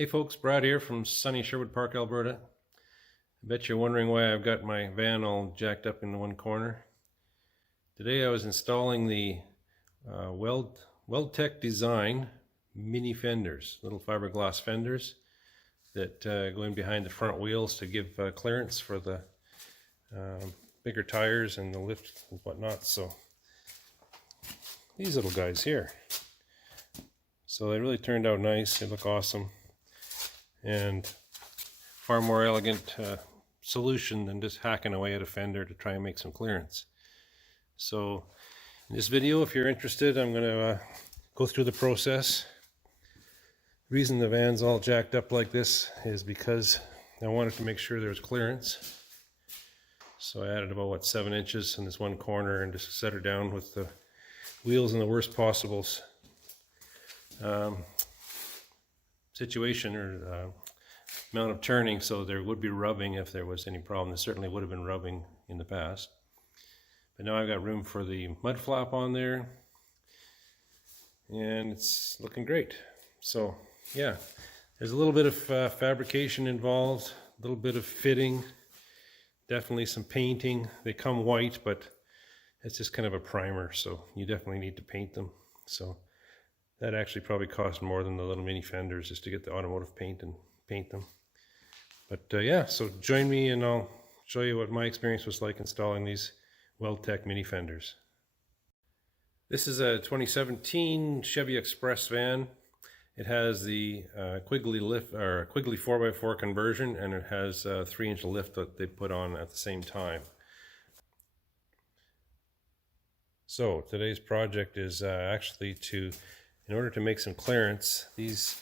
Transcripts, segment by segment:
Hey folks, Brad here from sunny Sherwood Park, Alberta. I bet you're wondering why I've got my van all jacked up in one corner. Today I was installing the WeldTec design mini fenders, little fiberglass fenders that go in behind the front wheels to give clearance for the bigger tires and the lift and whatnot. So these little guys here. So they really turned out nice. They look awesome. And far more elegant solution than just hacking away at a fender to try and make some clearance. So in this video, if you're interested, I'm going to go through the process. The reason the van's all jacked up like this is because I wanted to make sure there was clearance. So I added about 7 inches in this one corner and just set her down with the wheels in the worst possible situation or amount of turning, so there would be rubbing if there was any problem. There certainly would have been rubbing in the past, but now I've got room for the mud flap on there and it's looking great. So yeah, there's a little bit of fabrication involved, a little bit of fitting, definitely some painting. They come white, but it's just kind of a primer, so you definitely need to paint them. So that actually probably cost more than the little mini fenders just to get the automotive paint and paint them. But yeah, so join me and I'll show you what my experience was like installing these WeldTec mini fenders. This is a 2017 Chevy Express van. It has the Quigley lift, or Quigley 4x4 conversion, and it has a 3-inch lift that they put on at the same time. So today's project is actually in order to make some clearance, these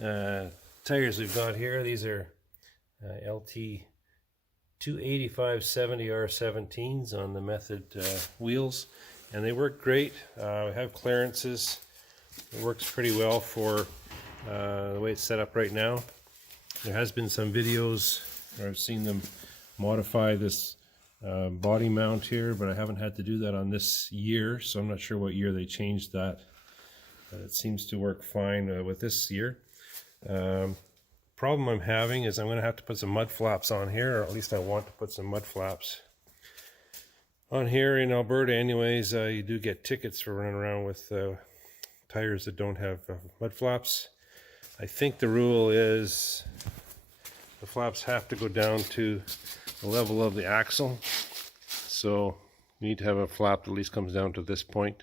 tires we've got here, these are LT 285/70 R17s on the Method wheels, and they work great. We have clearances. It works pretty well for the way it's set up right now. There has been some videos where I've seen them modify this body mount here, but I haven't had to do that on this year, so I'm not sure what year they changed that. It seems to work fine with this year. Problem I'm having is I'm going to have to put some mud flaps on here, or at least I want to put some mud flaps on here. In Alberta anyways, you do get tickets for running around with tires that don't have mud flaps. I think the rule is the flaps have to go down to the level of the axle, so you need to have a flap that at least comes down to this point.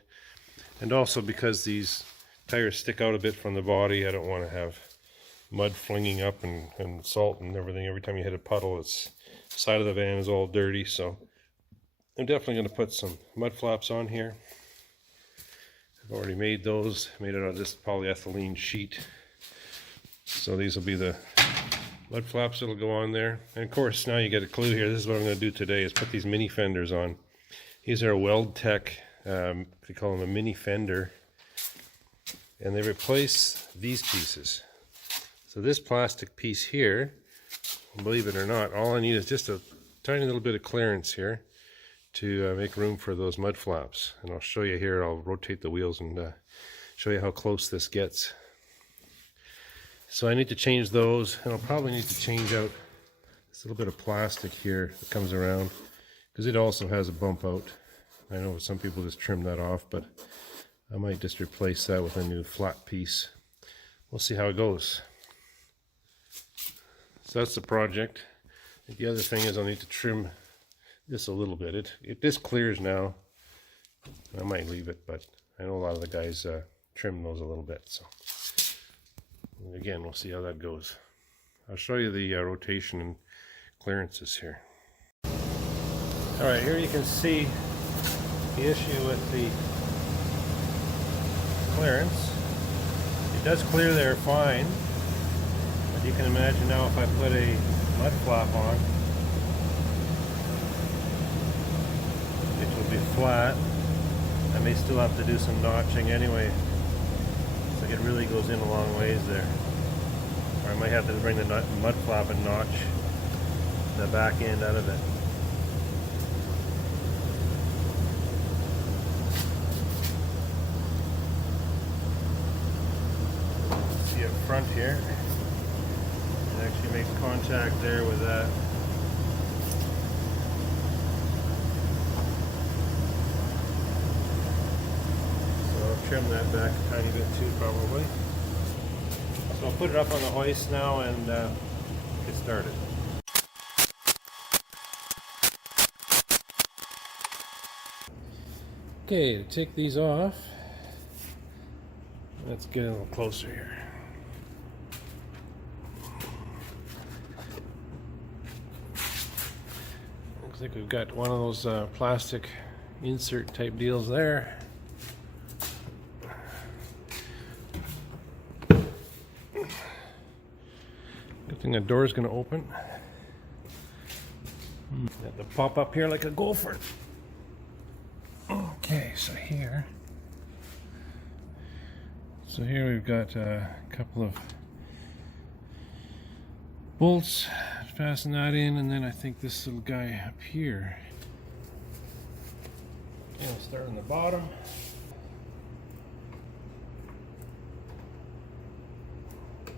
And also because these tires stick out a bit from the body, I don't want to have mud flinging up and salt and everything. Every time you hit a puddle, the side of the van is all dirty. So I'm definitely going to put some mud flaps on here. I've already made those, made it on this polyethylene sheet. So these will be the mud flaps that'll go on there. And of course, now you get a clue here. This is what I'm going to do today, is put these mini fenders on. These are WeldTec, we call them a mini fender, and they replace these pieces. So this plastic piece here, believe it or not, all I need is just a tiny little bit of clearance here to make room for those mud flaps. And I'll show you here, I'll rotate the wheels and show you how close this gets. So I need to change those, and I'll probably need to change out this little bit of plastic here that comes around, because it also has a bump out. I know some people just trim that off, but I might just replace that with a new flat piece. We'll see how it goes. So that's the project. The other thing is I'll need to trim this a little bit. This clears now. I might leave it, but I know a lot of the guys trim those a little bit. So again, we'll see how that goes. I'll show you the rotation and clearances here. All right, here you can see the issue with the clearance. It does clear there fine, but you can imagine now if I put a mud flap on, it will be flat. I may still have to do some notching anyway. It's like it really goes in a long ways there. Or I might have to bring the mud flap and notch the back end out of it. See up front here. actually makes contact there with that. So I'll trim that back a tiny bit too, probably. So I'll put it up on the hoist now and get started. Okay, to take these off, let's get a little closer here. Looks like we've got one of those plastic insert type deals there. Good thing the door's going to open. Got the pop up here like a gopher. Okay, so here we've got a couple of bolts. Fasten that in, and then I think this little guy up here. Okay, we'll start on the bottom. Okay.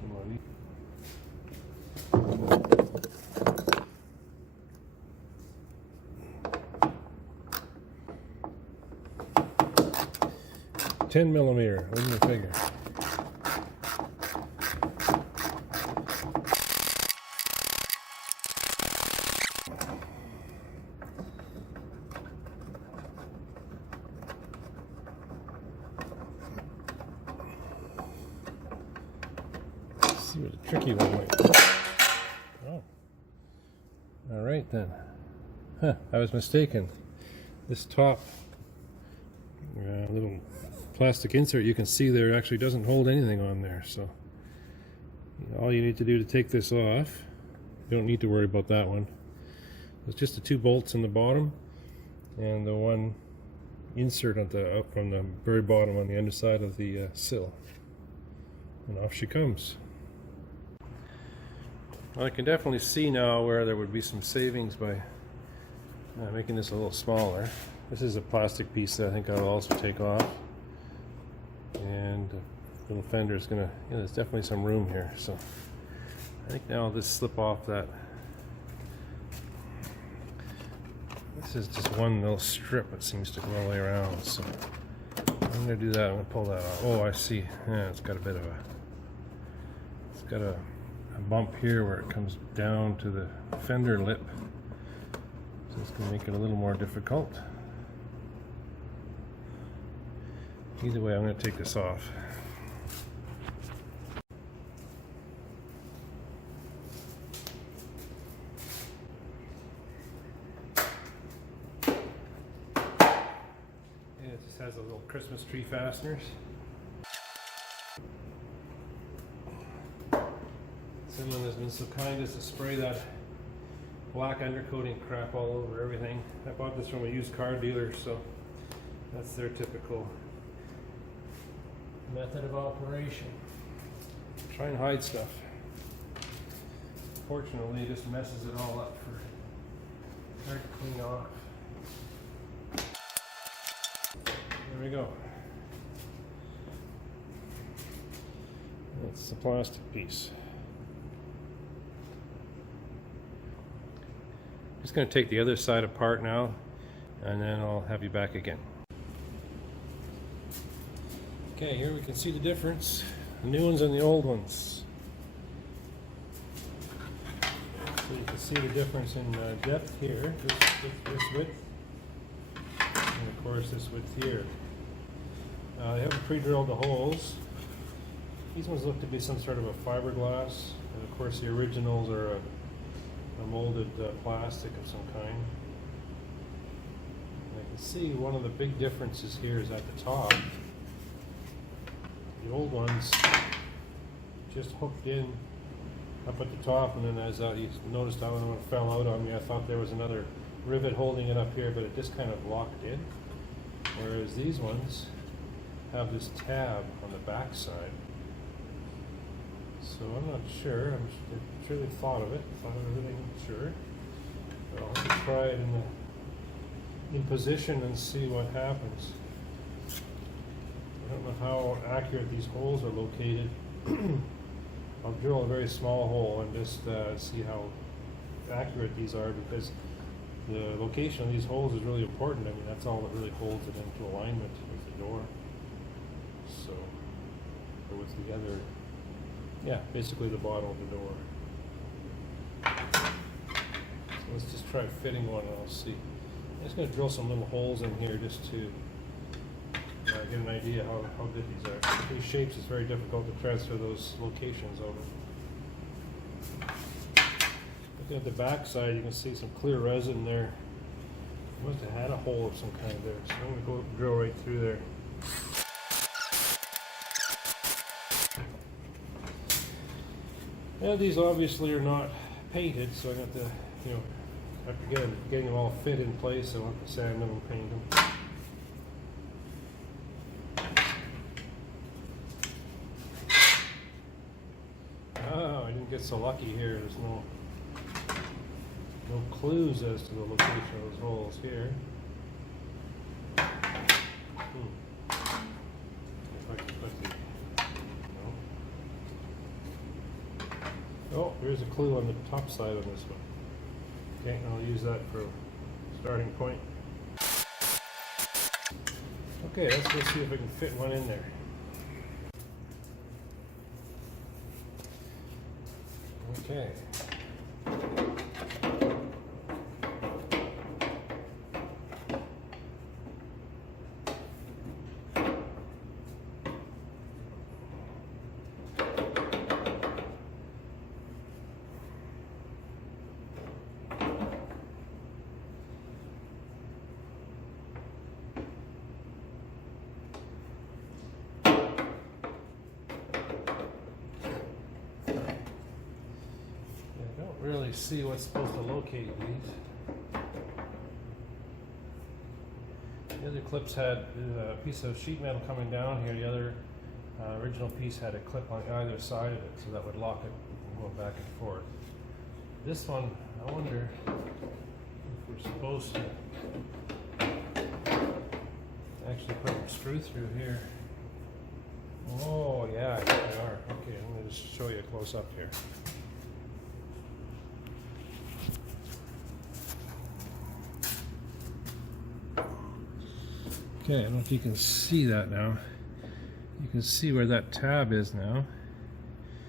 Come on. 10 millimeter, what do you figure? Let's see what the tricky one might be. Oh. Alright then. Huh, I was mistaken. This top little plastic insert you can see there actually doesn't hold anything on there, so all you need to do to take this off, you don't need to worry about that one. It's just the 2 bolts in the bottom and the one insert at the up from the very bottom on the underside of the sill, and off she comes. Well, I can definitely see now where there would be some savings by making this a little smaller. This is a plastic piece that I think I'll also take off. And little fender is gonna, there's definitely some room here, so I think now I'll just slip off that. This is just one little strip that seems to go all the way around, so I'm gonna do that. I'm gonna pull that off. Oh, I see. Yeah, it's got a bit of a bump here where it comes down to the fender lip, so it's gonna make it a little more difficult. Either way, I'm going to take this off. And it just has a little Christmas tree fasteners. Someone has been so kind as to spray that black undercoating crap all over everything. I bought this from a used car dealer, so that's their typical method of operation. Try and hide stuff. Fortunately, it just messes it all up for hard to clean off. There we go. That's the plastic piece. Just going to take the other side apart now, and then I'll have you back again. Okay, here we can see the difference, the new ones and the old ones. So you can see the difference in depth here, this width, and of course this width here. They haven't pre-drilled the holes. These ones look to be some sort of a fiberglass, and of course the originals are a molded plastic of some kind. And I can see one of the big differences here is at the top. The old ones just hooked in up at the top, and then as you noticed how when it fell out on me, I thought there was another rivet holding it up here, but it just kind of locked in. Whereas these ones have this tab on the back side. So I'm not sure. I'm sure they thought of it. Thought of everything, sure. But I'll have to try it in in position and see what happens. I don't know how accurate these holes are located. I'll drill a very small hole and just see how accurate these are, because the location of these holes is really important. I mean, that's all that really holds it into alignment with the door. So, or with the other, yeah, basically the bottom of the door. So let's just try fitting one and I'll see. I'm just going to drill some little holes in here just to get an idea how good these are. These shapes, it's very difficult to transfer those locations over. Looking at the back side, you can see some clear resin there. Must have had a hole of some kind there. So I'm going to go drill right through there. Now these obviously are not painted, so I got to, after getting them all fit in place, I want to sand them and paint them. Oh, I didn't get so lucky here. There's no clues as to the location of those holes here. If I can put the, no. Oh, there's a clue on the top side on this one. Okay, I'll use that for a starting point. Okay, let's go see if I can fit one in there. Okay. Really see what's supposed to locate these. The other clips had a piece of sheet metal coming down here. The other original piece had a clip on either side of it, so that would lock it and go back and forth. This one, I wonder if we're supposed to actually put a screw through here. Oh yeah, I think they are. Okay, I'm going to just show you a close up here. Okay, I don't know if you can see that now. You can see where that tab is now.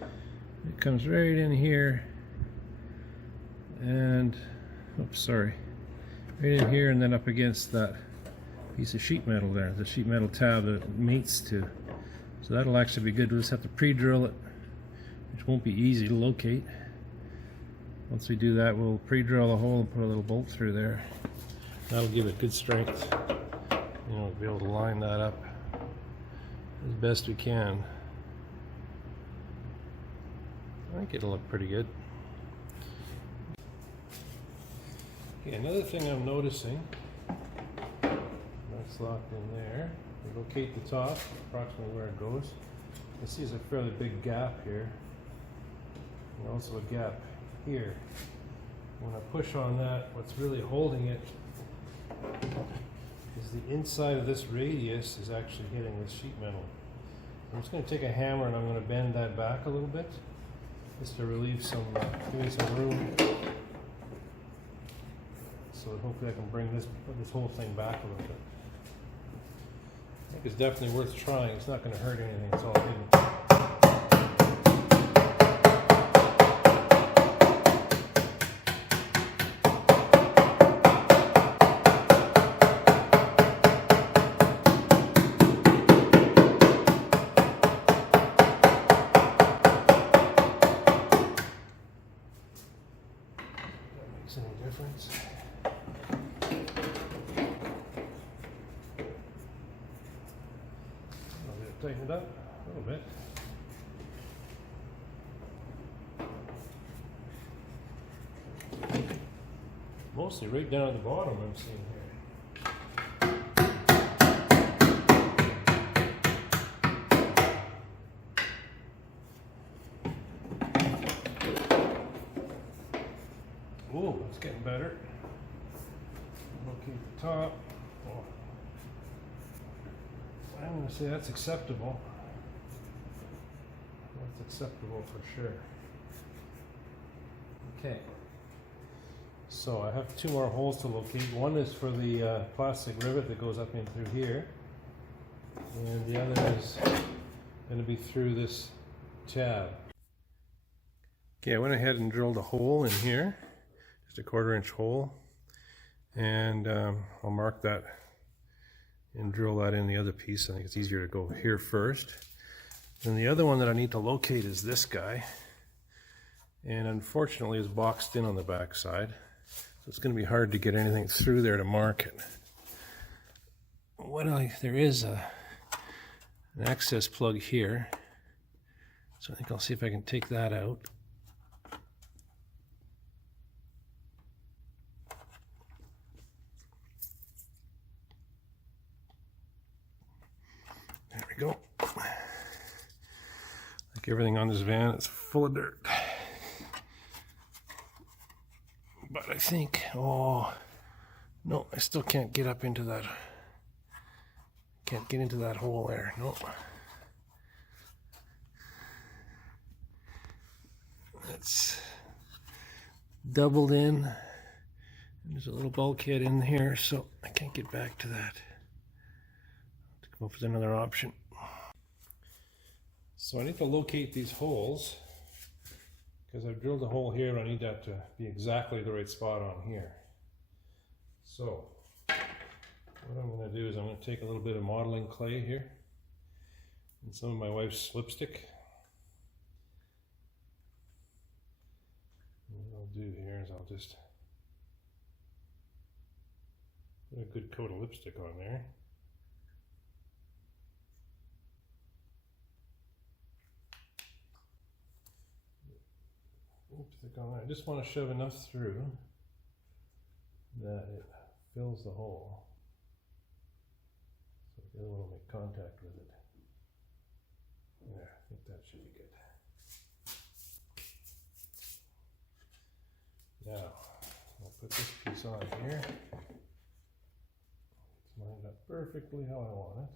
It comes right in here and, oops, sorry, right in here and then up against that piece of sheet metal there, the sheet metal tab that it mates to. So that'll actually be good. We'll just have to pre-drill it, which won't be easy to locate. Once we do that, we'll pre-drill a hole and put a little bolt through there. That'll give it good strength. Be able to line that up as best we can. I think it'll look pretty good. Okay, another thing I'm noticing, that's locked in there. We locate the top, approximately where it goes. You can see there's a fairly big gap here, and also a gap here. When I push on that, what's really holding it is the inside of this radius is actually hitting this sheet metal. I'm just going to take a hammer and I'm going to bend that back a little bit, just to relieve some, give me some room, so that hopefully I can bring this whole thing back a little bit. I think it's definitely worth trying. It's not going to hurt anything. It's all hidden. Any difference? I'll just tighten it up a little bit. Mostly right down at the bottom I'm seeing here. Oh, it's getting better. locate the top. Oh. I'm going to say that's acceptable. That's acceptable for sure. Okay. So I have two more holes to locate. One is for the plastic rivet that goes up in through here. And the other is going to be through this tab. Okay, I went ahead and drilled a hole in here. Just a 1/4 inch hole. And I'll mark that and drill that in the other piece. I think it's easier to go here first. And the other one that I need to locate is this guy. And unfortunately it's boxed in on the back side. So it's going to be hard to get anything through there to mark it. There is an access plug here. So I think I'll see if I can take that out. There we go. Like everything on this van, it's full of dirt. But I think, oh, no, I still can't get up into that. Can't get into that hole there, no. It's doubled in. There's a little bulkhead in here, so I can't get back to that. Let's come up with another option. So I need to locate these holes because I've drilled a hole here. I need that to be exactly the right spot on here. So what I'm going to do is I'm going to take a little bit of modeling clay here and some of my wife's lipstick. And what I'll do here is I'll just put a good coat of lipstick on there. Lipstick on there. I just want to shove enough through that it fills the hole. So the other one will make contact with it. Yeah, I think that should be good. Now, I'll put this piece on here. It's lined up perfectly how I want it.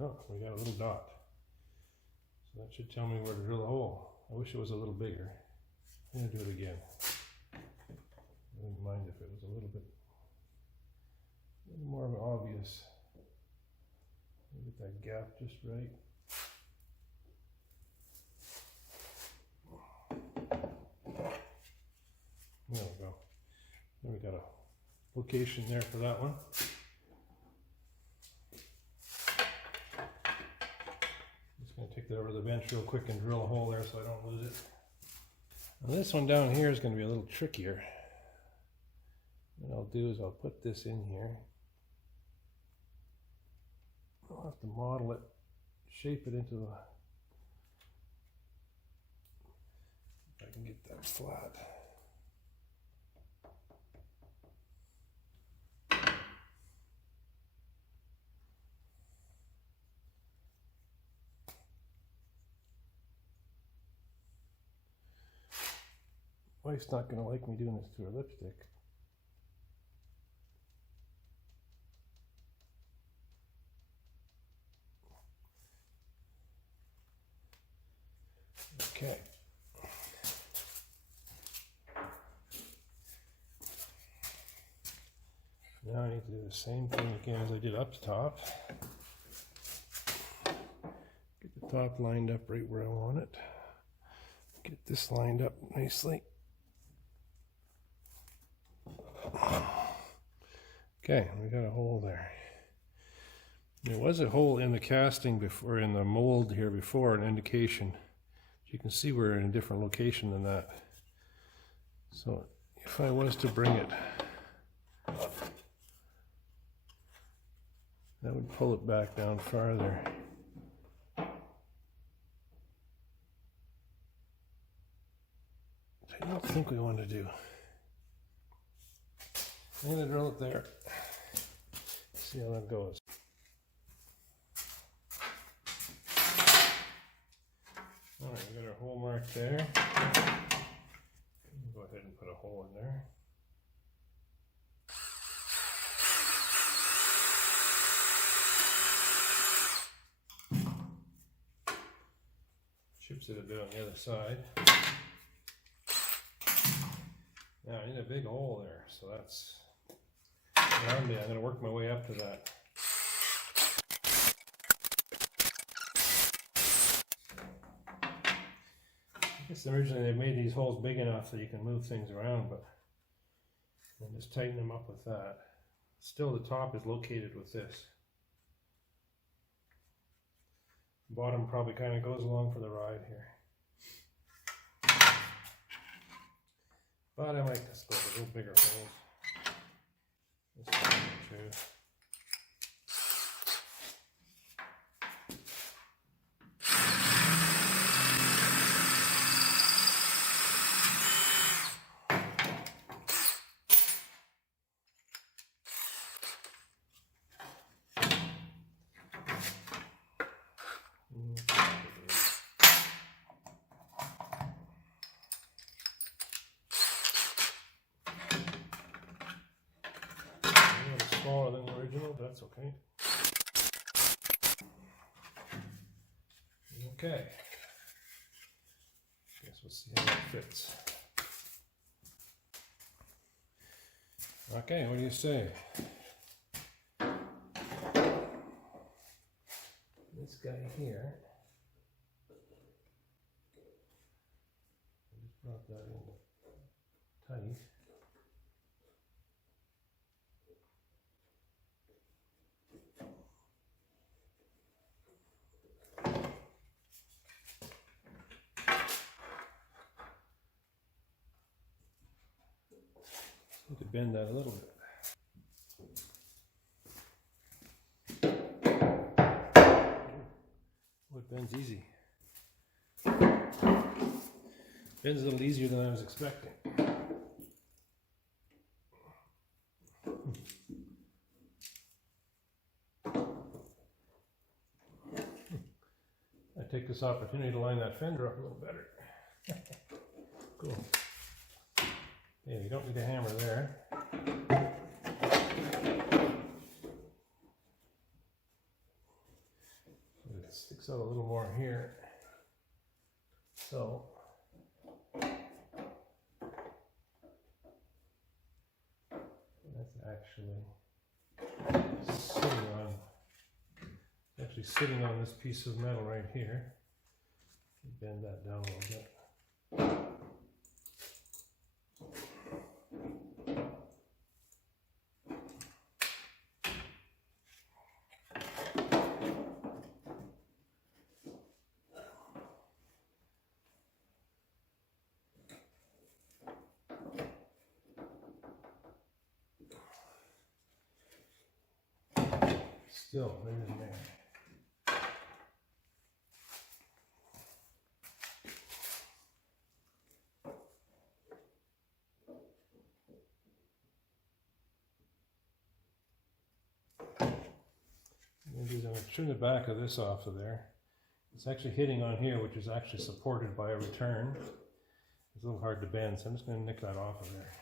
Oh, we got a little dot. So that should tell me where to drill a hole. I wish it was a little bigger. I'm going to do it again. I wouldn't mind if it was a little more of an obvious. Get that gap just right. There we go. Then we got a location there for that one. Just going to take that over to the bench real quick and drill a hole there so I don't lose it. Now this one down here is going to be a little trickier. What I'll do is I'll put this in here. I'll have to model it, shape it into the, if I can get that flat. Wife's not going to like me doing this to her lipstick. Okay. Now I need to do the same thing again as I did up top. Get the top lined up right where I want it. Get this lined up nicely. Okay, we got a hole there. There was a hole in the casting before, in the mold here before, an indication. You can see we're in a different location than that. So if I was to bring it, that would pull it back down farther. I don't think we want to do. I'm going to drill it there. See how that goes. we got our hole mark there. Go ahead and put a hole in there. Chips it a bit on the other side. Now I need a big hole there, so that's around it. I'm going to work my way up to that. I guess originally they made these holes big enough that you can move things around, but I'll just tighten them up with that. Still, the top is located with this. Bottom probably kind of goes along for the ride here. But I might just go with a little bigger holes. This one too. Smaller than the original, but that's okay. Okay. Guess we'll see how that fits. Okay, what do you say? This guy here. I just brought that in tight. Need to bend that a little bit. Oh, it bends easy. Bends a little easier than I was expecting. I take this opportunity to line that fender up a little better. Cool. Yeah, you don't need a hammer there. It sticks out a little more here. So that's actually sitting on this piece of metal right here. Bend that down a little bit. Still, there isn't there. I'm going to trim the back of this off of there. It's actually hitting on here, which is actually supported by a return. It's a little hard to bend, so I'm just going to nick that off of there.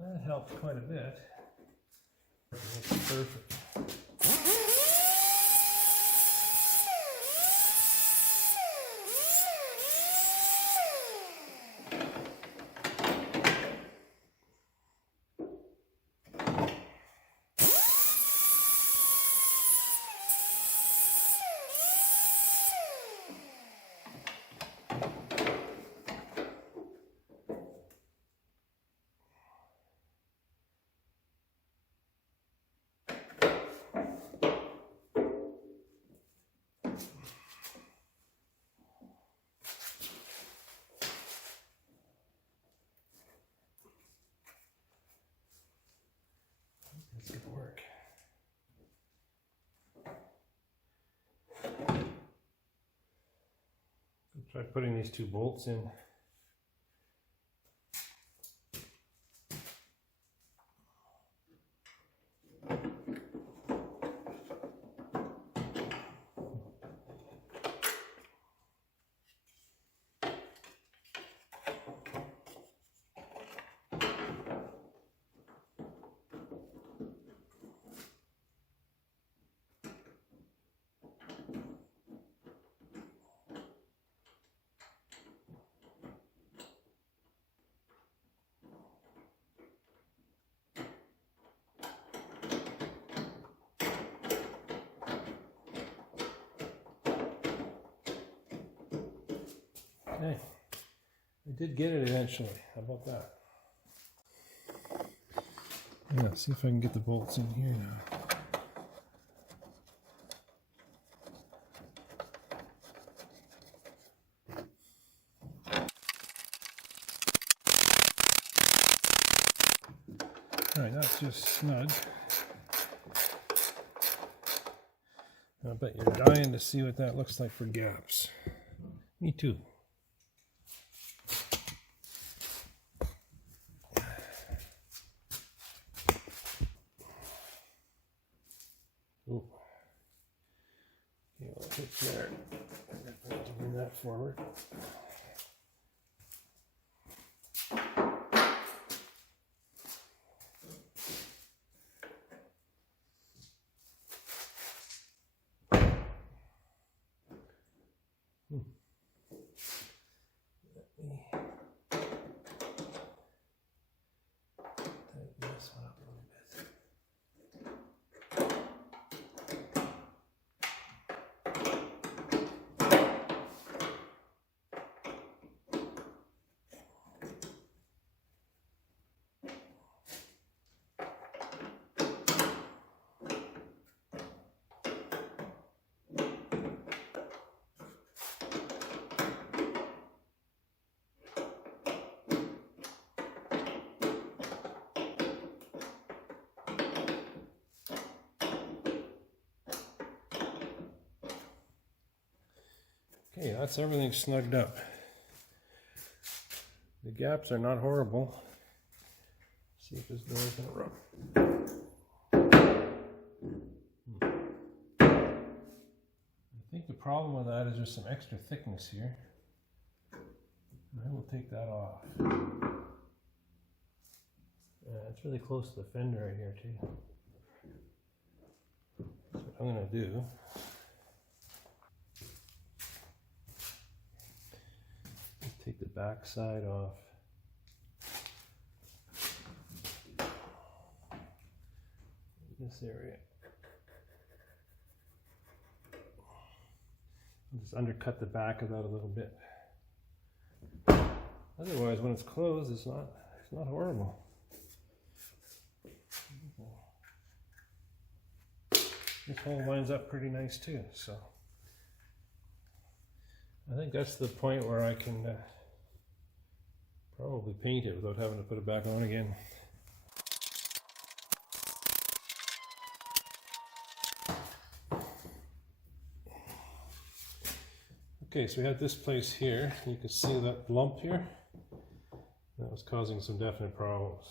That helped quite a bit. It's perfect. Good work. I'll try putting these 2 bolts in. Okay, I did get it eventually. How about that? Yeah, see if I can get the bolts in here now. Alright, that's just snug. I bet you're dying to see what that looks like for gaps. Me too. Oh. Okay, well, it's there. I'm going to bring that forward. Okay, that's everything snugged up. The gaps are not horrible. Let's see if this door is going to rub. I think the problem with that is there's some extra thickness here. I will take that off. It's really close to the fender right here too. So what I'm going to do, take the back side off. This area. I'll just undercut the back of that a little bit. Otherwise, when it's closed, it's not horrible. This hole lines up pretty nice too, so I think that's the point where I can probably paint it without having to put it back on again. Okay, so we have this place here. You can see that lump here. That was causing some definite problems.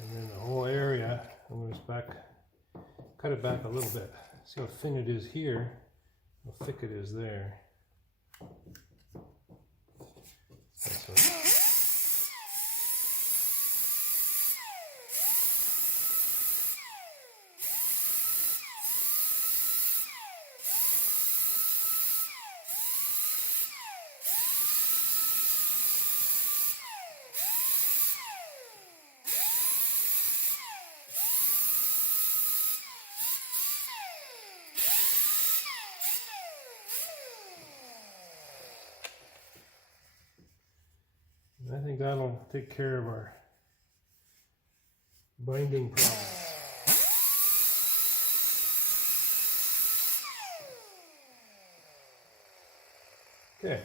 And then the whole area, I'm going to cut it back a little bit. See how thin it is here, how thick it is there. I think that'll take care of our binding problem. Okay,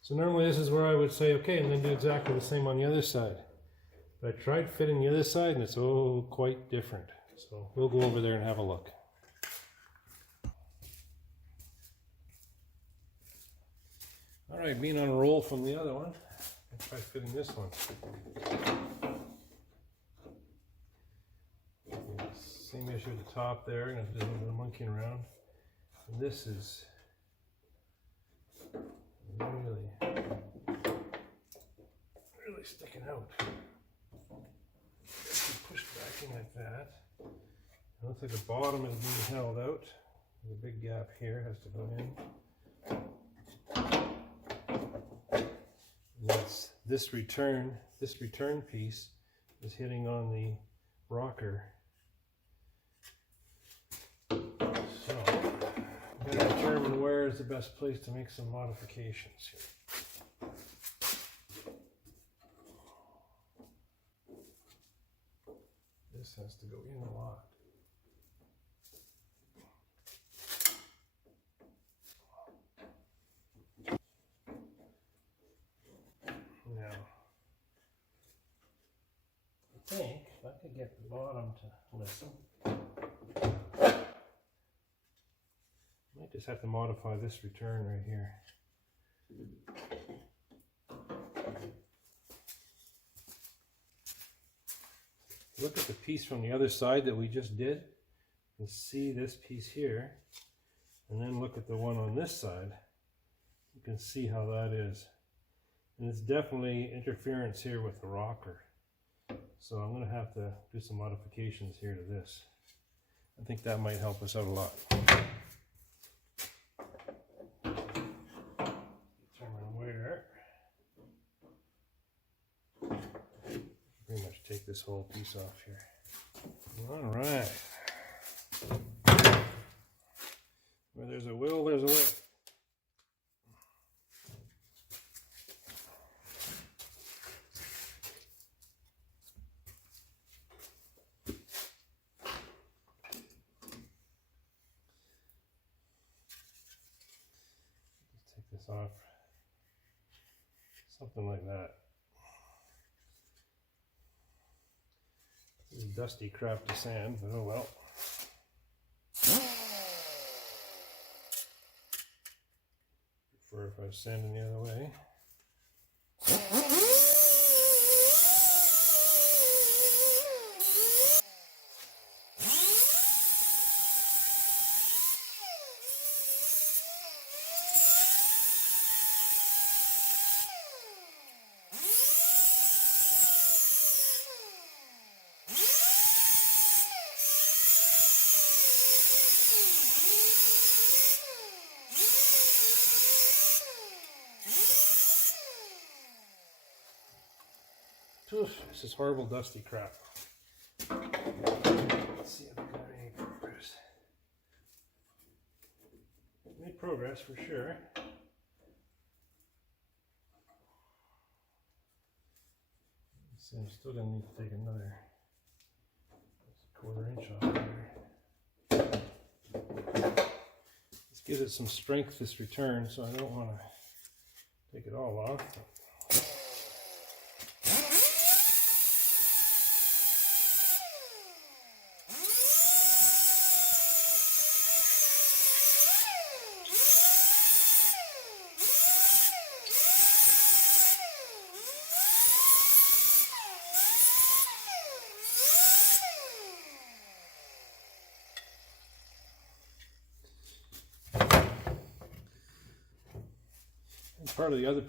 so normally this is where I would say, okay, I'm going to do exactly the same on the other side. But I tried fitting the other side and it's quite different. So we'll go over there and have a look. Alright, being on a roll from the other one, I'll try fitting this one. Same issue at the top there, I'm going to do a little bit of monkeying around. And this is really sticking out. Pushed back in like that. It looks like the bottom is being held out. There's a big gap here, has to go in. Yes, this return piece is hitting on the rocker. So, I'm going to determine where is the best place to make some modifications here. This has to go in a lot. Now, I think if I could get the bottom to listen, I might just have to modify this return right here. Look at the piece from the other side that we just did and see this piece here, and then look at the one on this side. You can see how that is. And it's definitely interference here with the rocker. So I'm going to have to do some modifications here to this. I think that might help us out a lot. Determine where. Pretty much take this whole piece off here. All right. Where there's a will, there's a way. Off something like that. This is dusty crap to sand, but oh well. Prefer if I was sanding the other way. This is horrible dusty crap. Let's see if we got any progress. Made progress for sure. See, I'm still going to need to take another quarter-inch off there. This gives it some strength, this return, so I don't want to take it all off. Part of the other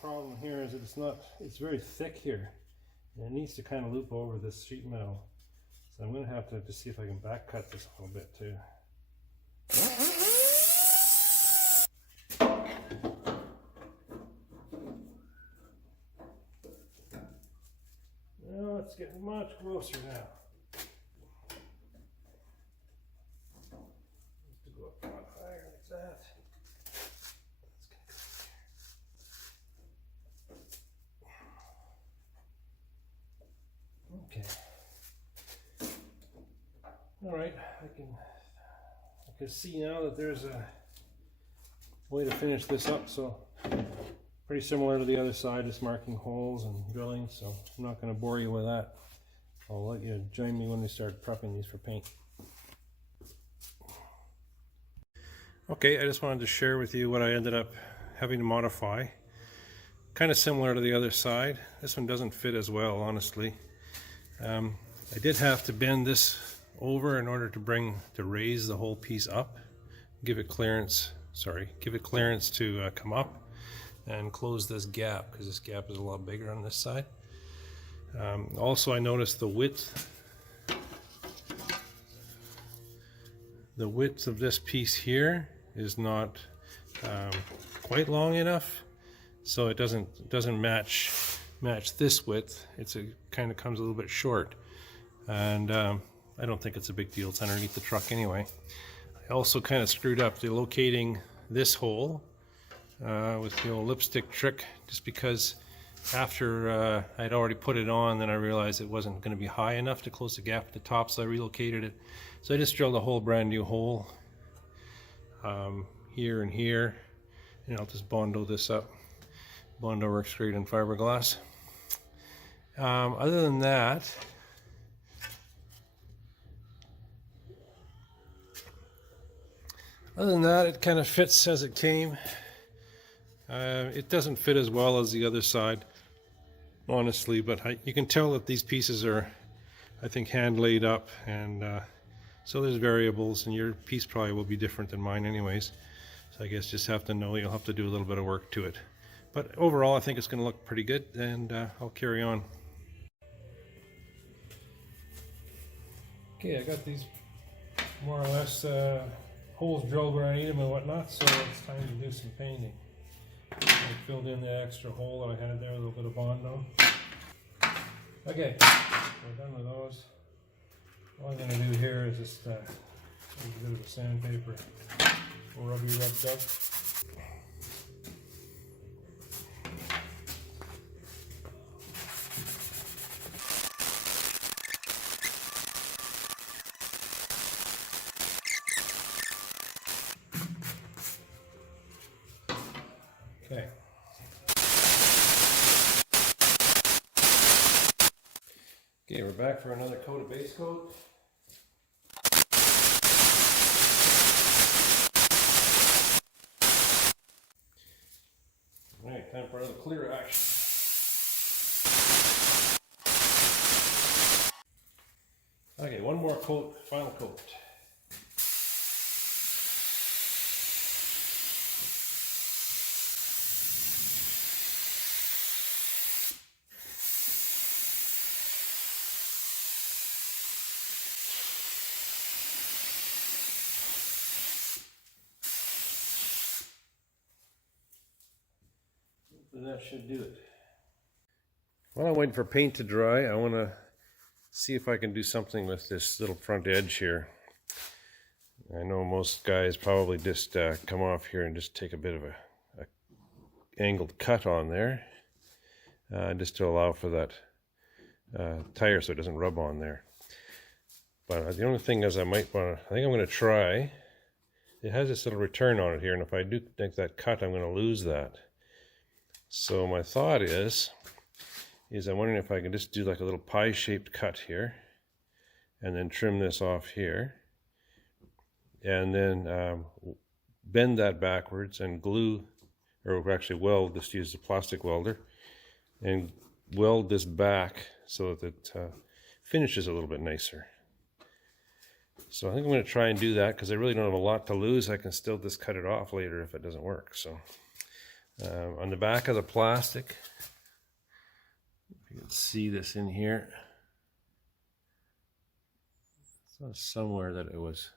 problem here is that it's very thick here, and it needs to kind of loop over this sheet metal. So I'm going to have to see if I can back cut this a little bit too. Well, it's getting much closer now. Have to go up a lot higher like that. Okay. All right, I can see now that there's a way to finish this up. So pretty similar to the other side, just marking holes and drilling, so I'm not going to bore you with that. I'll let you join me when we start prepping these for paint. Okay, I just wanted to share with you what I ended up having to modify. Kind of similar to the other side. This one doesn't fit as well, honestly. I did have to bend this over in order to raise the whole piece up, give it clearance to come up and close this gap, because this gap is a lot bigger on this side. Also, I noticed the width of this piece here is not quite long enough, so it doesn't match this width. It kind of comes a little bit short, and I don't think it's a big deal. It's underneath the truck anyway. I also kind of screwed up locating this hole with the old lipstick trick, just because after I'd already put it on, then I realized it wasn't going to be high enough to close the gap at the top, so I relocated it. So I just drilled a whole brand new hole here and here, and I'll just Bondo this up. Bondo works great in fiberglass. Other than that, it kind of fits as it came. It doesn't fit as well as the other side, honestly, but you can tell that these pieces are, I think, hand laid up, and so there's variables, and your piece probably will be different than mine anyways. So I guess just have to know, you'll have to do a little bit of work to it. But overall, I think it's going to look pretty good, and I'll carry on. Okay, I got these more or less holes drilled where I need them and whatnot, so it's time to do some painting. I filled in the extra hole that I had there, a little bit of Bondo. Okay, we're done with those. All I'm going to do here is just use a bit of a sandpaper, rubbed up. Okay. Okay, we're back for another coat of base coat. Alright, time for another clear action. Okay, one more coat, final coat. And that should do it. While I'm waiting for paint to dry, I want to see if I can do something with this little front edge here. I know most guys probably just come off here and just take a bit of a angled cut on there, just to allow for that tire so it doesn't rub on there. But the only thing is, I think I'm going to try. It has this little return on it here, and if I do make that cut, I'm going to lose that. So my thought is I'm wondering if I can just do like a little pie-shaped cut here, and then trim this off here, and then bend that backwards and glue, or actually weld, just use the plastic welder, and weld this back so that it finishes a little bit nicer. So I think I'm going to try and do that, because I really don't have a lot to lose. I can still just cut it off later if it doesn't work. So on the back of the plastic, if you can see this in here, it's somewhere that it was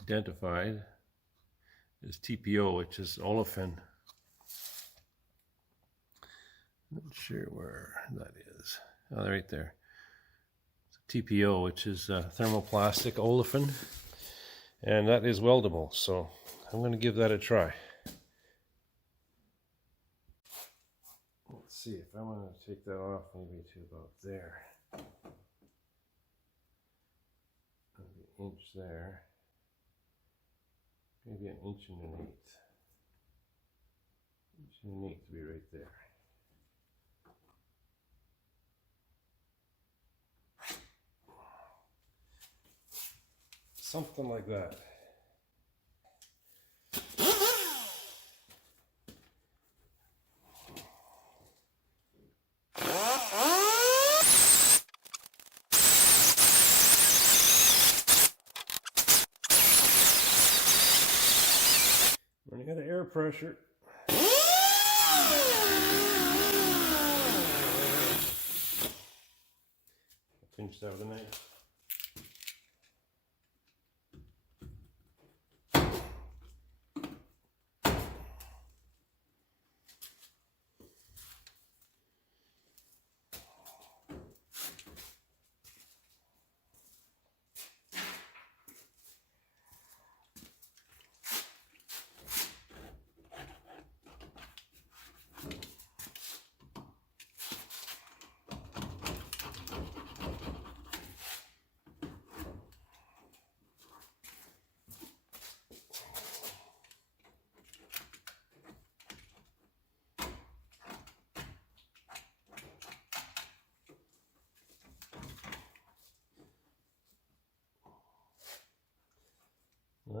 identified as TPO, which is olefin. Not sure where that is. Oh, right there. It's TPO, which is thermoplastic olefin, and that is weldable. So I'm going to give that a try. Let's see if I want to take that off, maybe to about there, maybe an inch there. Maybe an inch and an eighth. Inch and an eighth to be right there. Something like that. Running out of air pressure. Pinch that with a knife. I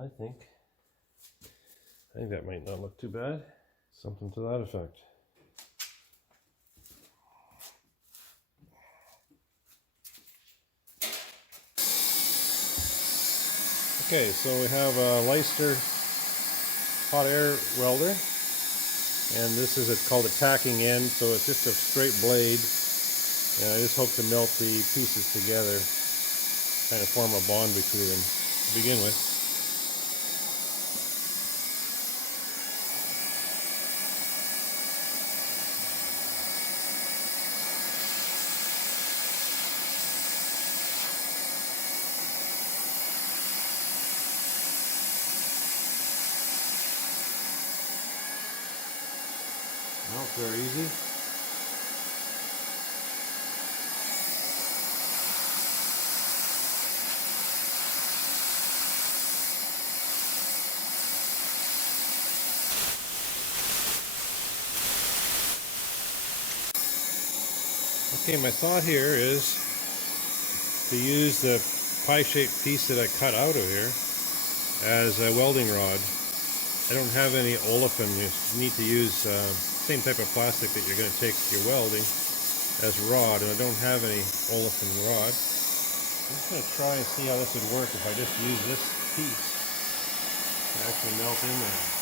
think that might not look too bad. Something to that effect. Okay, so we have a Leicester hot air welder, and this is called a tacking end, so it's just a straight blade, and I just hope to melt the pieces together, kind of form a bond between them to begin with. Well, it's very easy. Okay, my thought here is to use the pie-shaped piece that I cut out of here as a welding rod. I don't have any olefin. You need to use same type of plastic that you're going to take your welding as rod, and I don't have any olefin rod. I'm just going to try and see how this would work if I just use this piece to actually melt in there.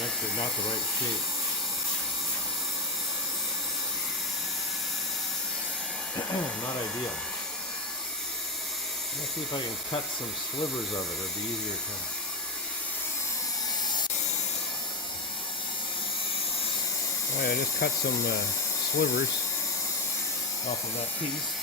Actually not the right shape. Not ideal. Let's see if I can cut some slivers of it. It'd be easier to cut. Alright, I just cut some slivers off of that piece.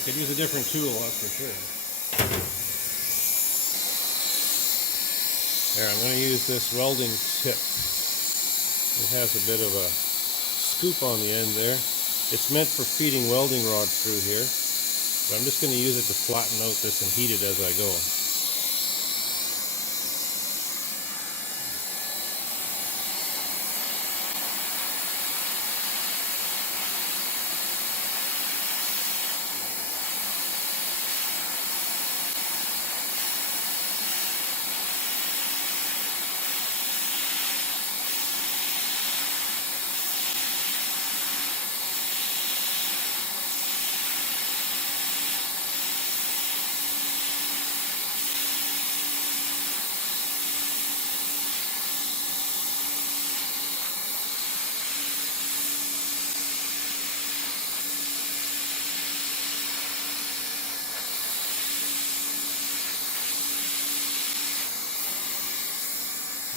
I could use a different tool, that's for sure. There, I'm going to use this welding tip. It has a bit of a scoop on the end there. It's meant for feeding welding rods through here, but I'm just going to use it to flatten out this and heat it as I go.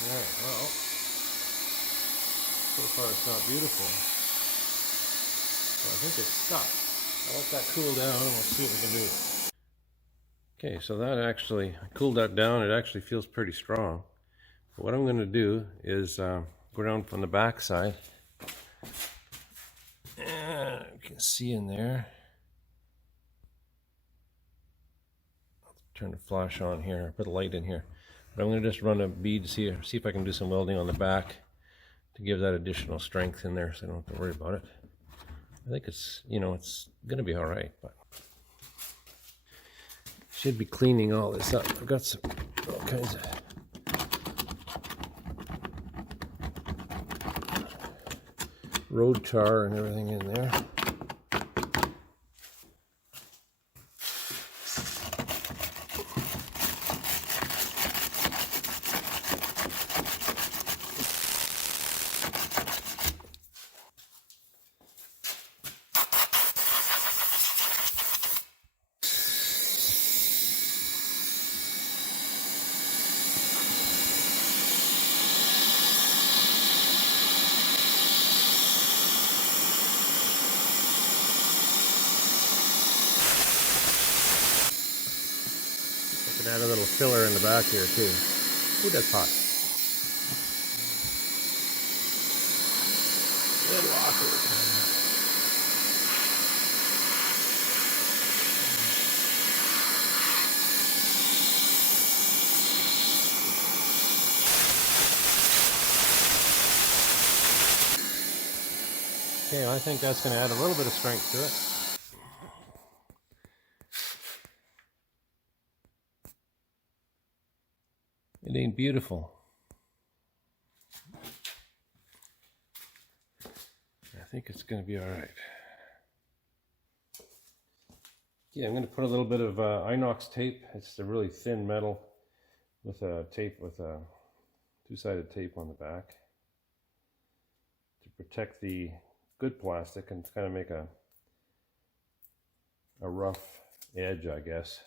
Alright, well, so far it's not beautiful. So I think it's stuck. I'll let that cool down and we'll see what we can do. Okay, so that actually, I cooled that down. It actually feels pretty strong. But what I'm going to do is go down from the back side. And you can see in there. I'll turn the flash on here, put a light in here. But I'm going to just run a bead to see if I can do some welding on the back to give that additional strength in there so I don't have to worry about it. I think it's, you know, it's going to be all right, but should be cleaning all this up. I've got some all kinds of road tar and everything in there. Add a little filler in the back here too. Ooh, that's hot. Little awkward. Okay, I think that's going to add a little bit of strength to it. It ain't beautiful. I think it's going to be all right. Yeah, I'm going to put a little bit of inox tape. It's a really thin metal with a tape with a two-sided tape on the back to protect the good plastic and kind of make a rough edge, I guess.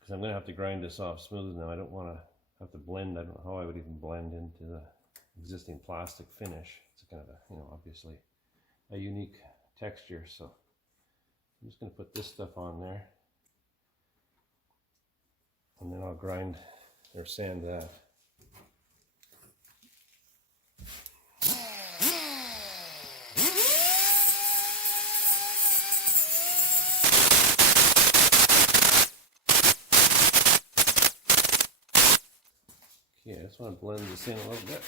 Because I'm going to have to grind this off smooth now. I don't want to have to blend. I don't know how I would even blend into the existing plastic finish. It's kind of a, you know, obviously a unique texture. So I'm just going to put this stuff on there. And then I'll grind or sand that. Yeah, I just want to blend this in a little bit.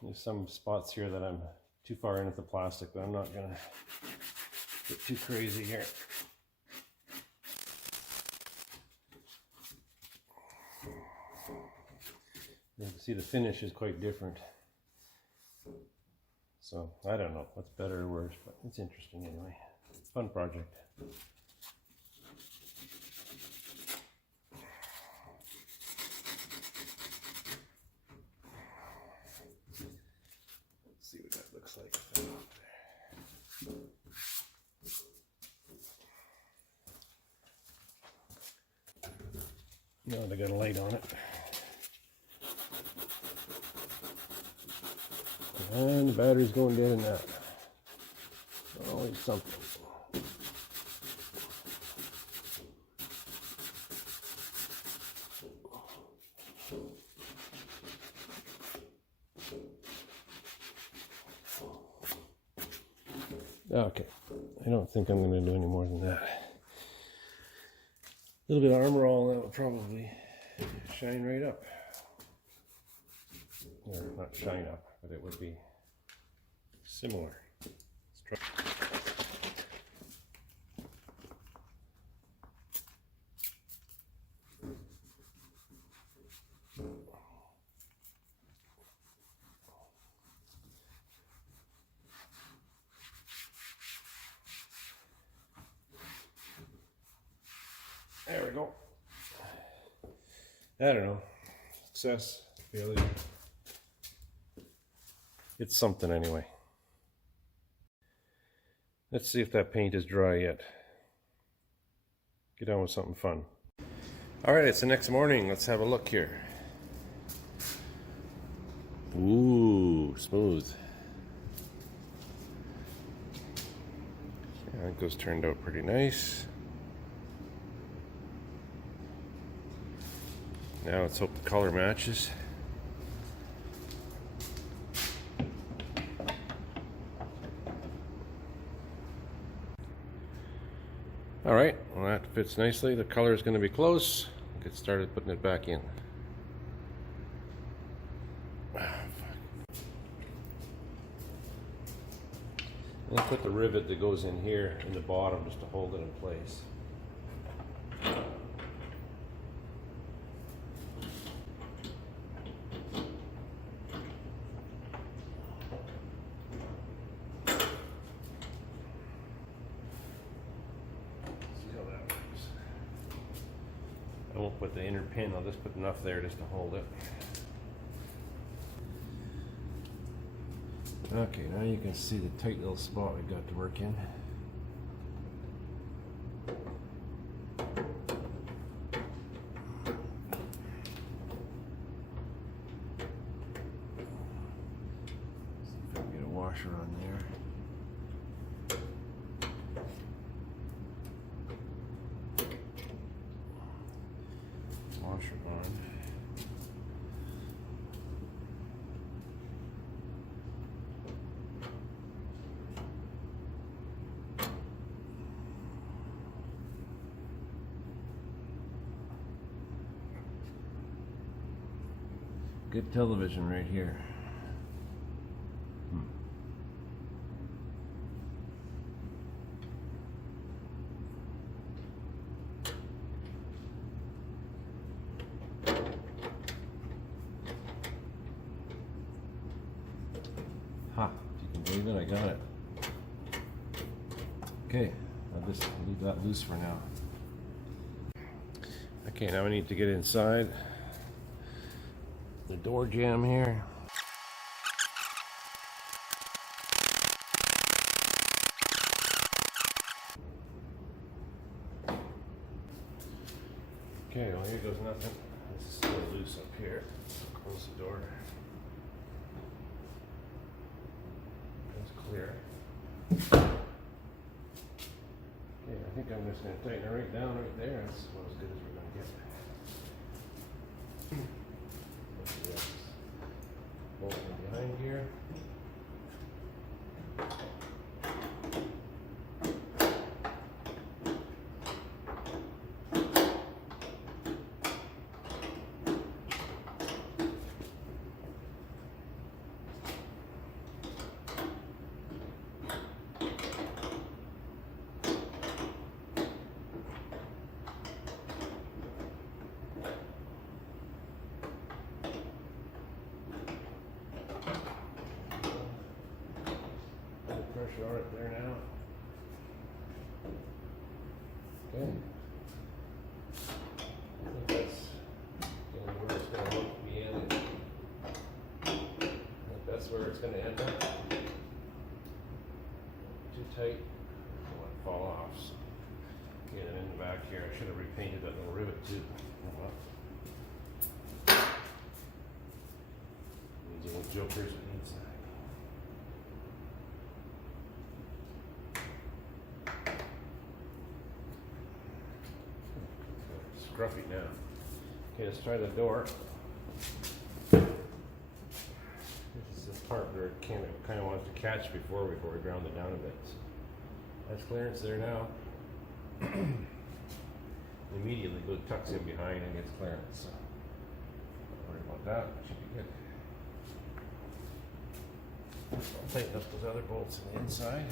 There's some spots here that I'm too far into the plastic, but I'm not going to get too crazy here. You can see the finish is quite different. So, I don't know what's better or worse, but it's interesting anyway. Fun project. Let's see what that looks like. Now they got a light on it. And the battery's going dead in that. Always something. Okay, I don't think I'm going to do any more than that. A little bit of armor all, that would probably shine right up. Or not shine up, but it would be similar. Let's try. There we go. I don't know. Success, failure. It's something anyway. Let's see if that paint is dry yet. Get on with something fun. Alright, it's the next morning. Let's have a look here. Ooh, smooth. Yeah, I think those turned out pretty nice. Now let's hope the color matches. All right, well that fits nicely. The color is going to be close. Get started putting it back in. I'll put the rivet that goes in here in the bottom just to hold it in place. I won't put the inner pin, I'll just put enough there just to hold it. Okay, now you can see the tight little spot we got to work in. See if I can get a washer on there. Washer on. Good television right here. Ha, if you can believe it, I got it. Okay, I'll just leave that loose for now. Okay, now we need to get inside the door jamb here. Okay, well here goes nothing. This is still loose up here. Close the door. That's clear. Okay, I think I'm just going to tighten it right down right there. That's about as good as we're going to get. Yes. Bolt behind here. Pressure on it there now. Okay. I think that's where it's going to look to be in. I think that's where it's going to end up. Too tight. I don't want it to fall off. So. Okay, and in the back here, I should have repainted that little rivet too. These little jokers on the inside. scruffy now. Okay, let's try the door. This is the part where it kind of wants to catch before we ground it down a bit. So that's clearance there now. Immediately goes tucks in behind and gets clearance. So don't worry about that. It should be good. I'll tighten up those other bolts on the inside.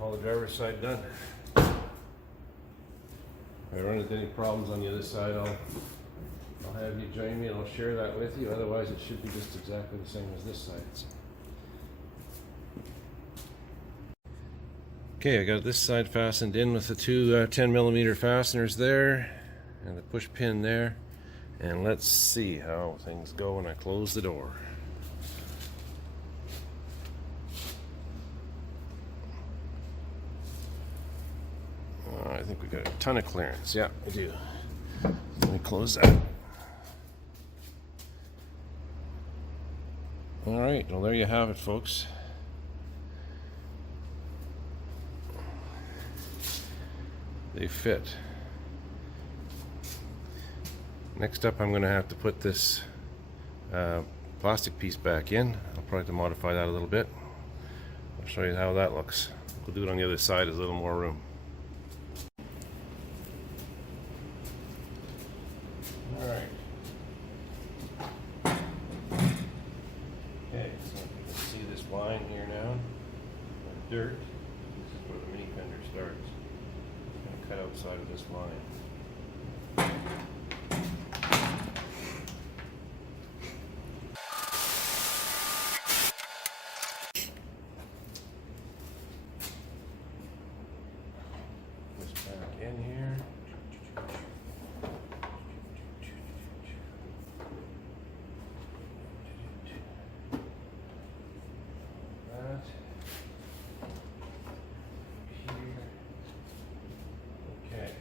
All the driver's side done. If I run into any problems on the other side, I'll have you join me and I'll share that with you. Otherwise, it should be just exactly the same as this side. So. Okay, I got this side fastened in with the two 10mm fasteners there and the push pin there. And let's see how things go when I close the door. I think we got a ton of clearance. Yeah, we do. Let me close that. All right, well, there you have it, folks. They fit. Next up, I'm going to have to put this plastic piece back in. I'll probably have to modify that a little bit. I'll show you how that looks. We'll do it on the other side. There's a little more room. All right. Okay, so you can see this line here now. Dirt. This is where the mini fender starts. I'm going to cut outside of this line. This back in here.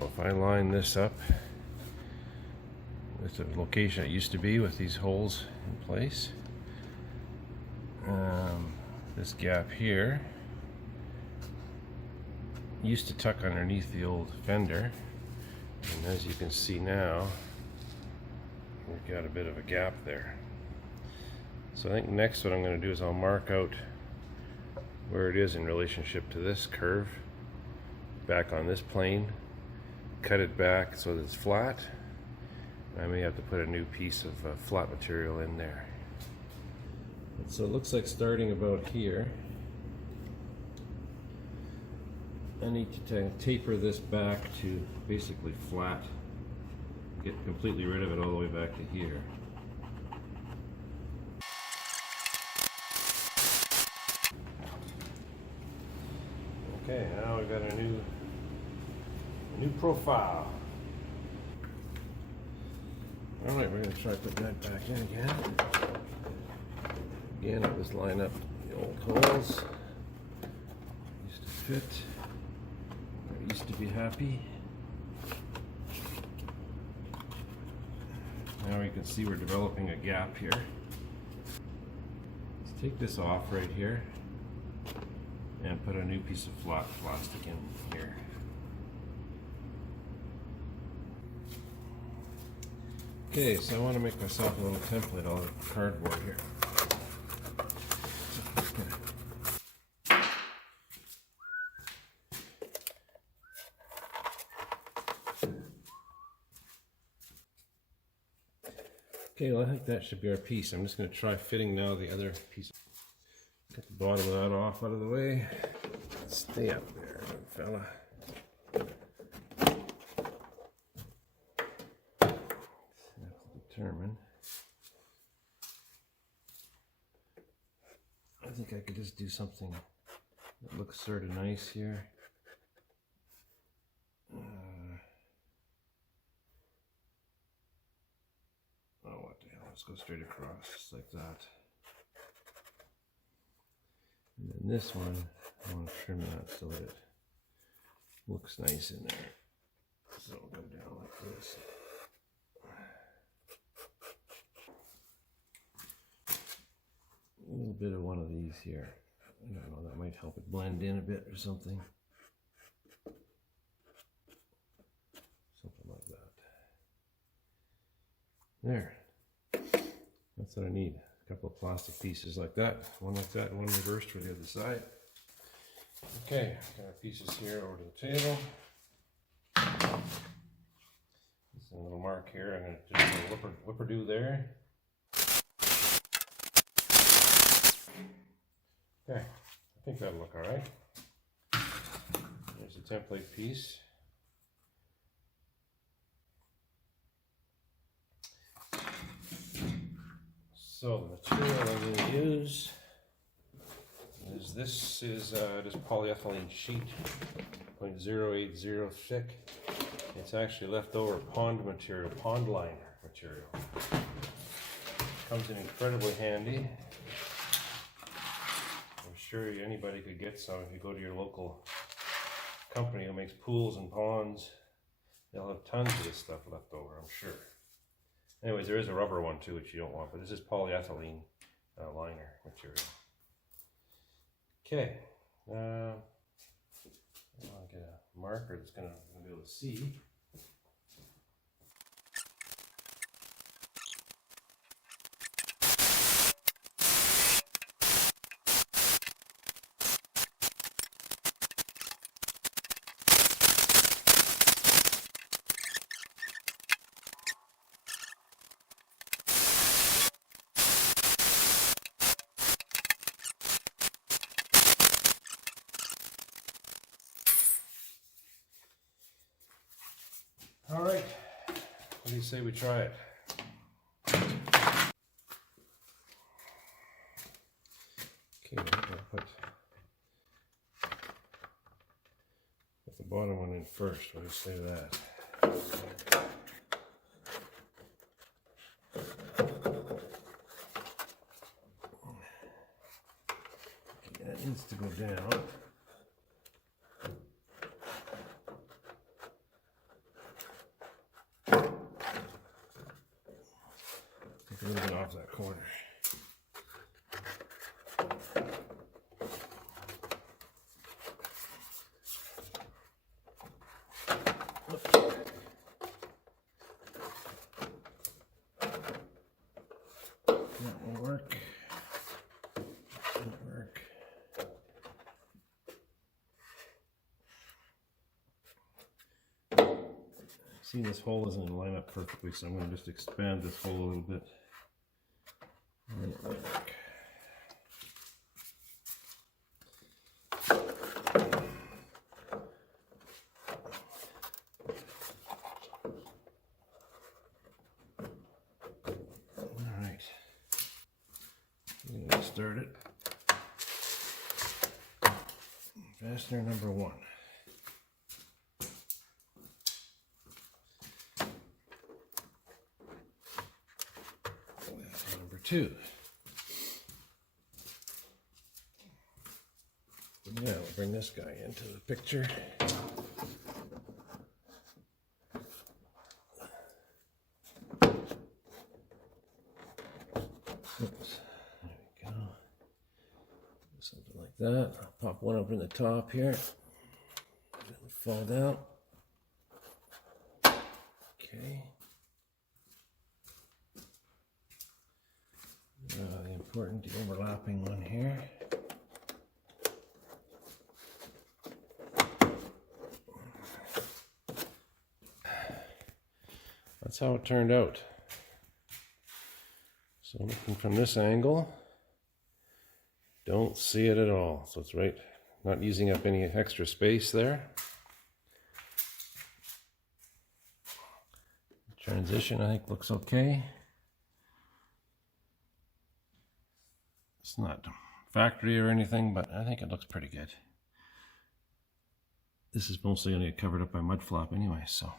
If I line this up with the location it used to be with these holes in place, this gap here used to tuck underneath the old fender, and as you can see now, we've got a bit of a gap there. So I think next what I'm going to do is I'll mark out where it is in relationship to this curve back on this plane, cut it back so that it's flat. I may have to put a new piece of flat material in there. So it looks like starting about here, I need to taper this back to basically flat, get completely rid of it all the way back to here. Okay, now we've got a new profile. All right, we're going to try putting that back in again. Again, I'll just line up the old holes. Used to fit. I used to be happy. Now you can see we're developing a gap here. Let's take this off right here and put a new piece of flat plastic in here. Okay, so I want to make myself a little template out of cardboard here. Okay, well I think that should be our piece. I'm just going to try fitting now the other piece. Get the bottom of that off out of the way. Stay up there, good fella. Determine. I think I could just do something that looks sort of nice here. Oh, what the hell? Let's go straight across, just like that. And then this one, I want to trim that so that it Looks nice in there. So it'll go down like this. A little bit of one of these here. I don't know, that might help it blend in a bit or something. Something like that. There. That's what I need. A couple of plastic pieces like that. One like that, one reversed for the other side. Okay, got our pieces here over to the table. Just a little mark here. I'm going to do a little whipper-do there. Okay, I think that'll look all right. There's a template piece. So the material I'm going to use is this is just polyethylene sheet, 0.080 thick. It's actually leftover pond material, pond liner material. Comes in incredibly handy. I'm sure anybody could get some if you go to your local company who makes pools and ponds. They'll have tons of this stuff left over, I'm sure. Anyways, there is a rubber one too, which you don't want, but this is polyethylene liner material. Okay, I'll get a marker that's going to be able to see. All right, what do you say we try it? Okay, I'm gonna put the bottom one in first. What do you say to that? Okay, that needs to go down. A little bit off that corner. That will work. That'll work. See, this hole isn't in line up perfectly, so I'm going to just expand this hole a little bit. And it will work. All right. I'm going to start it. Fastener number 1. Number 2. Yeah, we'll bring this guy into the picture. Oops, there we go. Something like that. I'll pop one up in the top here. It'll fall down. Okay. The important, the overlapping one here. That's how it turned out. So looking from this angle, don't see it at all. So it's right, not using up any extra space there. Transition, I think, looks okay. It's not factory or anything, but I think it looks pretty good. This is mostly going to get covered up by mud flap anyway, so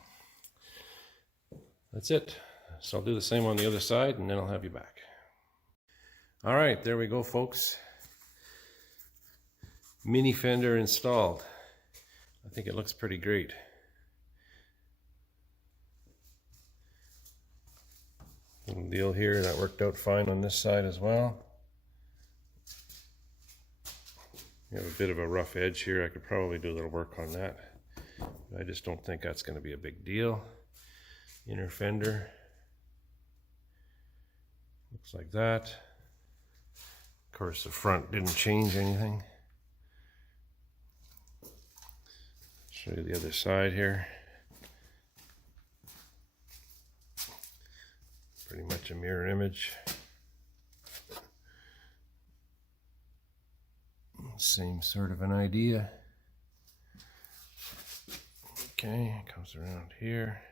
that's it. So I'll do the same on the other side and then I'll have you back. All right, there we go, folks. Mini fender installed. I think it looks pretty great. Little deal here, that worked out fine on this side as well. You have a bit of a rough edge here. I could probably do a little work on that. I just don't think that's going to be a big deal. Inner fender. Looks like that. Of course, the front didn't change anything. Show you the other side here. Pretty much a mirror image. Same sort of an idea. Okay, comes around here.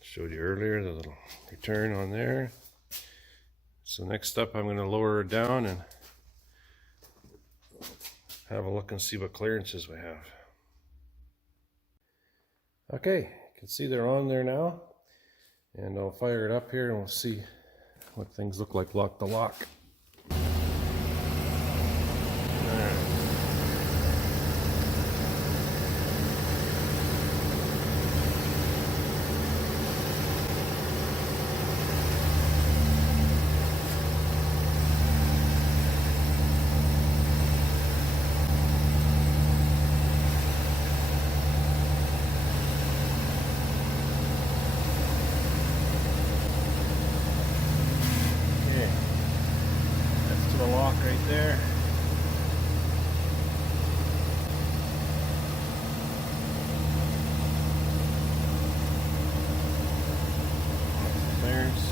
Showed you earlier the little return on there. So next up, I'm going to lower it down and have a look and see what clearances we have. Okay, you can see they're on there now. And I'll fire it up here and we'll see what things look like lock to lock. Right there. Clearance.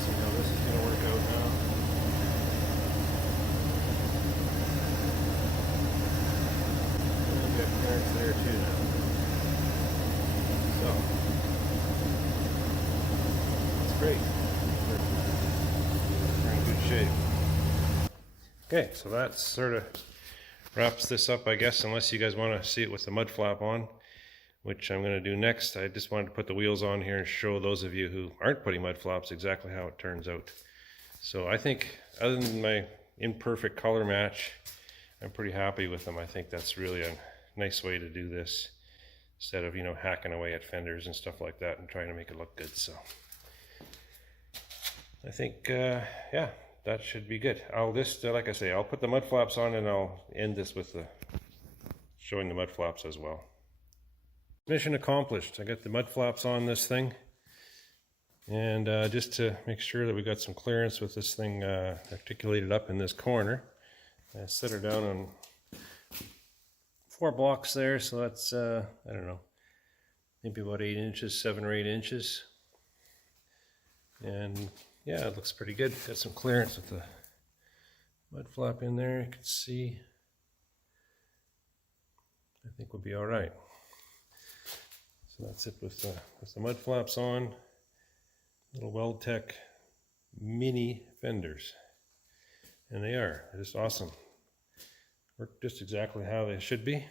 See how this is going to work out now. We've got clearance there too now. So that's great. We're in good shape. Okay, so that sort of wraps this up, I guess, unless you guys want to see it with the mud flap on, which I'm going to do next. I just wanted to put the wheels on here and show those of you who aren't putting mud flaps exactly how it turns out. So I think, other than my imperfect color match, I'm pretty happy with them. I think that's really a nice way to do this, instead of, you know, hacking away at fenders and stuff like that and trying to make it look good. So I think, yeah, that should be good. I'll just, like I say, I'll put the mud flaps on and I'll end this with the showing the mud flaps as well. Mission accomplished. I got the mud flaps on this thing. And just to make sure that we got some clearance with this thing articulated up in this corner, I set her down on 4 blocks there. So that's, I don't know, maybe about 8 inches, 7 or 8 inches. And yeah, it looks pretty good. Got some clearance with the mud flap in there. You can see. I think we'll be all right. So that's it with the mud flaps on. Little WeldTec mini fenders, and they're just awesome. Work just exactly how they should be.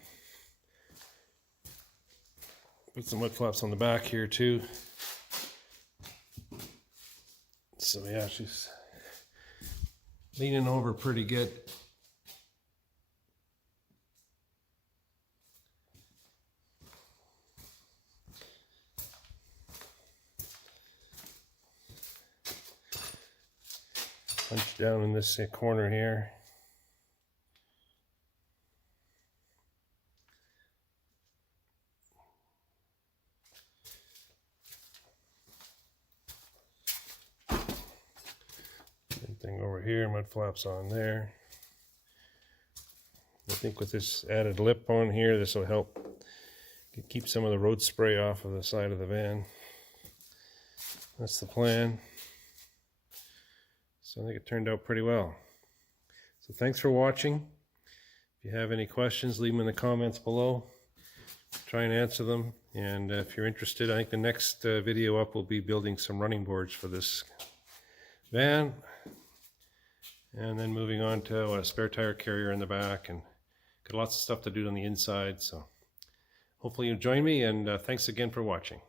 Put some mud flaps on the back here too. So yeah, she's leaning over pretty good. Punch down in this corner here. Thing over here, mud flaps on there. I think with this added lip on here, this will help keep some of the road spray off of the side of the van. That's the plan. So I think it turned out pretty well. So thanks for watching. If you have any questions, leave them in the comments below. Try and answer them. And if you're interested, I think the next video up will be building some running boards for this van. And then moving on to a spare tire carrier in the back, and got lots of stuff to do on the inside. So hopefully you'll join me, and thanks again for watching.